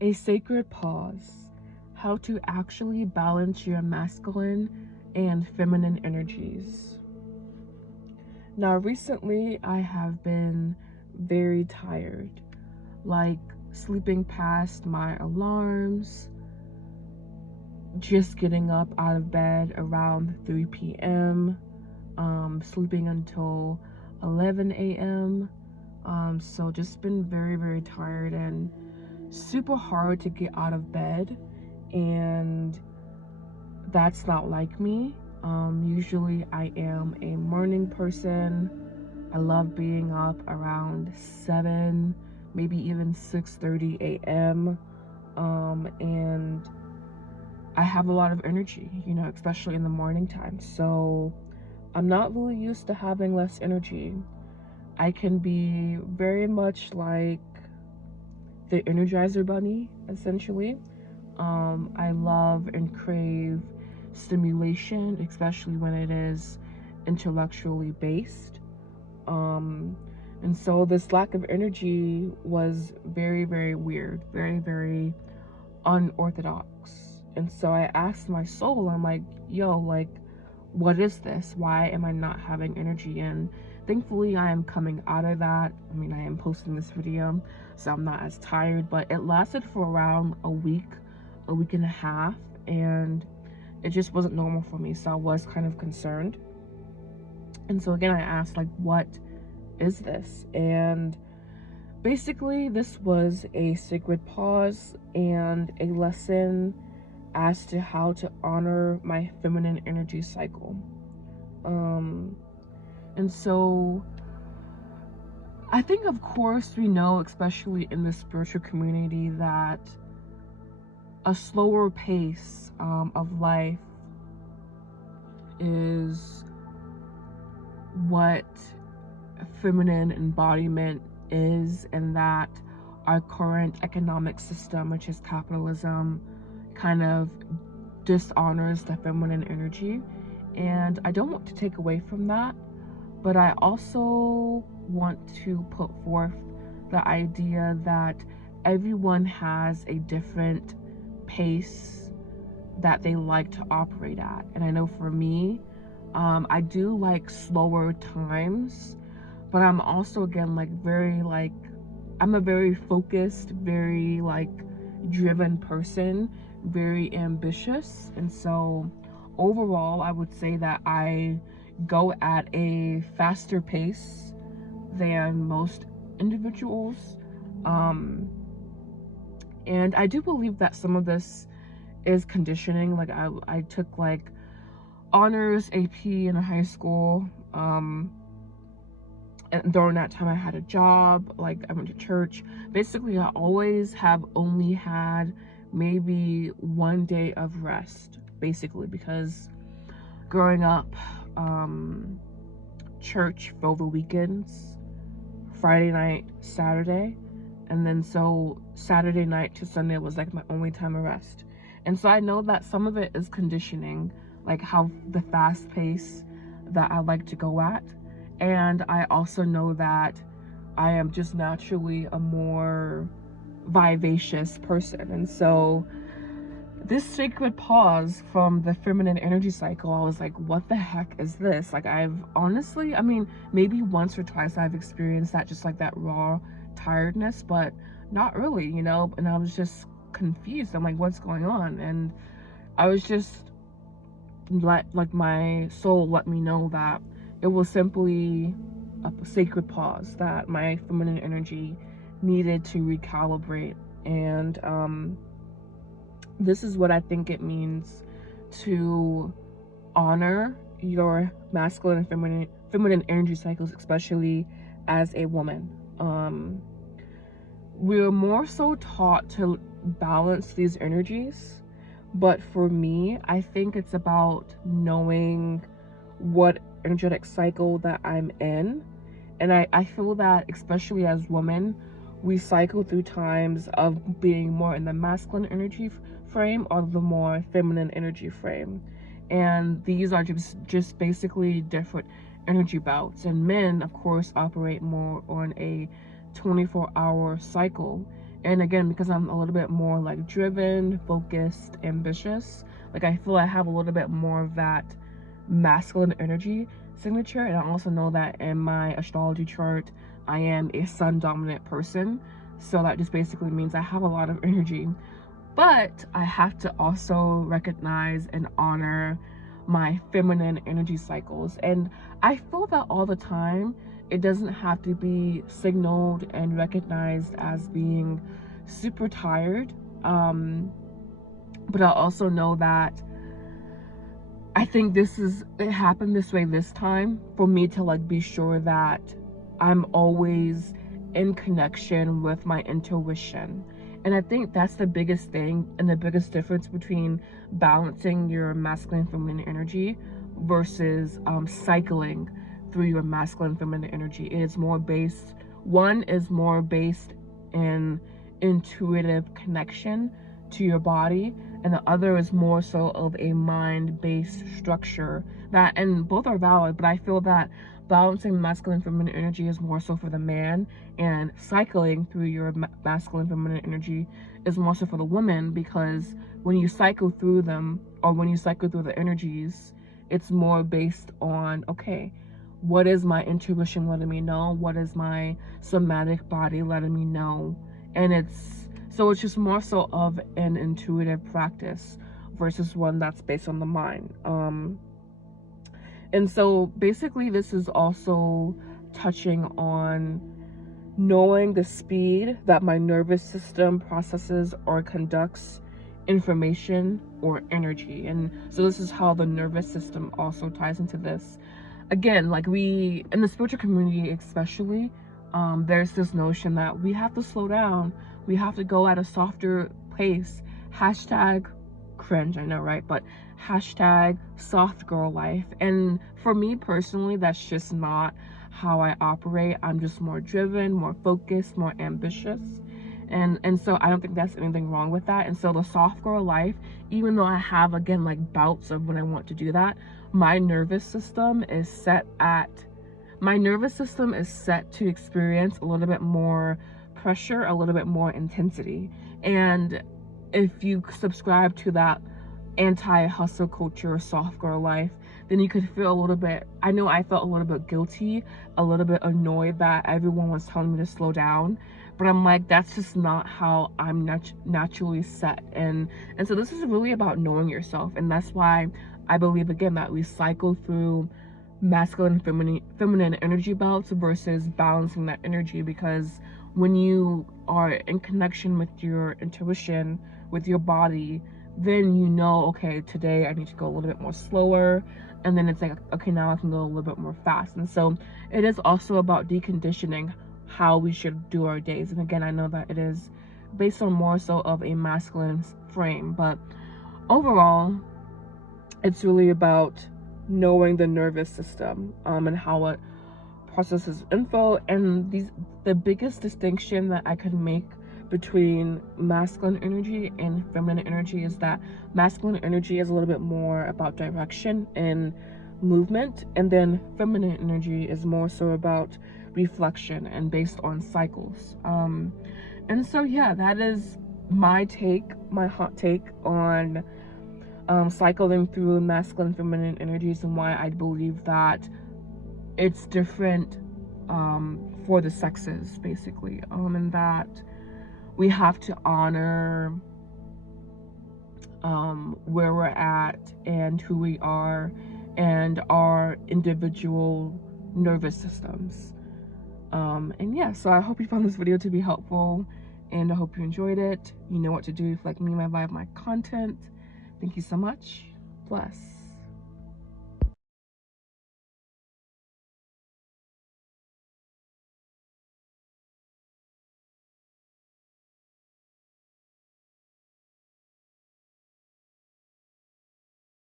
A sacred pause. How to actually balance your masculine and feminine energies. Now, recently, I have been very tired, like sleeping past my alarms, just getting up out of bed around 3 p.m., sleeping until 11 a.m. So just been very, very tired and super hard to get out of bed. And that's not like me. Usually I am a morning person. I love being up around 7, maybe even 6:30 a.m. And I have a lot of energy, especially in the morning time. So I'm not really used to having less energy. I can be very much like the Energizer Bunny, essentially. I love and crave stimulation, especially when it is intellectually based. And so this lack of energy was very, very weird, very, very unorthodox. And so I asked my soul, I'm like, yo, like, what is this? Why am I not having energy? And thankfully I am coming out of that. I mean, I am posting this video, so I'm not as tired, but it lasted for around a week and a half, and it just wasn't normal for me. So I was kind of concerned. And so again, I asked, like, what is this? And basically this was a sacred pause and a lesson as to how to honor my feminine energy cycle. And so I think, of course, we know, especially in the spiritual community, that a slower pace of life is what feminine embodiment is, and that our current economic system, which is capitalism, kind of dishonors the feminine energy. And I don't want to take away from that, but I also want to put forth the idea that everyone has a different pace that they like to operate at. And I know for me, I do like slower times, but I'm also, again, like very, like, I'm a very focused, very like driven person, very ambitious. And so overall, I would say that I go at a faster pace than most individuals. And I do believe that some of this is conditioning. Like I took like honors AP in high school. And during that time I had a job, like I went to church. Basically, I always have only had maybe one day of rest, basically, because growing up, church for the weekends, Friday night, Saturday, and then so Saturday night to Sunday was like my only time of rest. And so I know that some of it is conditioning, like how the fast pace that I like to go at. And I also know that I am just naturally a more vivacious person. And so this sacred pause from the feminine energy cycle, I was like, what the heck is this? Like, I've honestly, I mean, maybe once or twice I've experienced that, just like that raw tiredness, but not really, And I was just confused. I'm like, what's going on? And I was just like my soul let me know that it was simply a sacred pause, that my feminine energy needed to recalibrate. And this is what I think it means to honor your masculine and feminine energy cycles, especially as a woman. We're more so taught to balance these energies, but for me, I think it's about knowing what energetic cycle that I'm in. And I feel that, especially as women, we cycle through times of being more in the masculine energy frame or the more feminine energy frame. And these are just basically different energy bouts. And men, of course, operate more on a 24-hour cycle. And again, because I'm a little bit more like driven, focused, ambitious, like I feel I have a little bit more of that masculine energy signature. And I also know that in my astrology chart, I am a sun dominant person. So that just basically means I have a lot of energy. But I have to also recognize and honor my feminine energy cycles. And I feel that all the time. It doesn't have to be signaled and recognized as being super tired. But I also know that I think it happened this way this time for me to like be sure that I'm always in connection with my intuition. And I think that's the biggest thing and the biggest difference between balancing your masculine and feminine energy versus cycling through your masculine and feminine energy. One is more based in intuitive connection to your body, and the other is more so of a mind-based structure. And both are valid, but I feel that balancing masculine and feminine energy is more so for the man, and cycling through your masculine and feminine energy is more so for the woman, because when you cycle through them, or when you cycle through the energies, it's more based on, okay, what is my intuition letting me know? What is my somatic body letting me know? And it's just more so of an intuitive practice versus one that's based on the mind. And so basically this is also touching on knowing the speed that my nervous system processes or conducts information or energy. And so this is how the nervous system also ties into this. Again, like in the spiritual community especially, there's this notion that we have to slow down, we have to go at a softer pace. Hashtag cringe, I know, right? But hashtag soft girl life. And for me personally, that's just not how I operate. I'm just more driven, more focused, more ambitious. And so I don't think that's anything wrong with that. And so the soft girl life, even though I have, again, like bouts of when I want to do that, my nervous system is set to experience a little bit more pressure, a little bit more intensity. And if you subscribe to that anti-hustle culture, soft girl life, then you could feel a little bit, I know I felt a little bit guilty, a little bit annoyed that everyone was telling me to slow down. But I'm like, that's just not how I'm naturally set. And so this is really about knowing yourself. And that's why I believe, again, that we cycle through masculine and feminine energy belts versus balancing that energy. Because when you are in connection with your intuition, with your body, then you know, okay, today I need to go a little bit more slower. And then it's like, okay, now I can go a little bit more fast. And so it is also about deconditioning how we should do our days. And again, I know that it is based on more so of a masculine frame, but overall, it's really about knowing the nervous system and how it processes info. And the biggest distinction that I could make between masculine energy and feminine energy is that masculine energy is a little bit more about direction and movement, and then feminine energy is more so about reflection and based on cycles. And so yeah, that is my hot take on cycling through masculine and feminine energies, and why I believe that it's different for the sexes, basically, and that we have to honor where we're at and who we are and our individual nervous systems. And yeah, so I hope you found this video to be helpful, and I hope you enjoyed it. You know what to do if, like me, my vibe, my content. Thank you so much. Bless.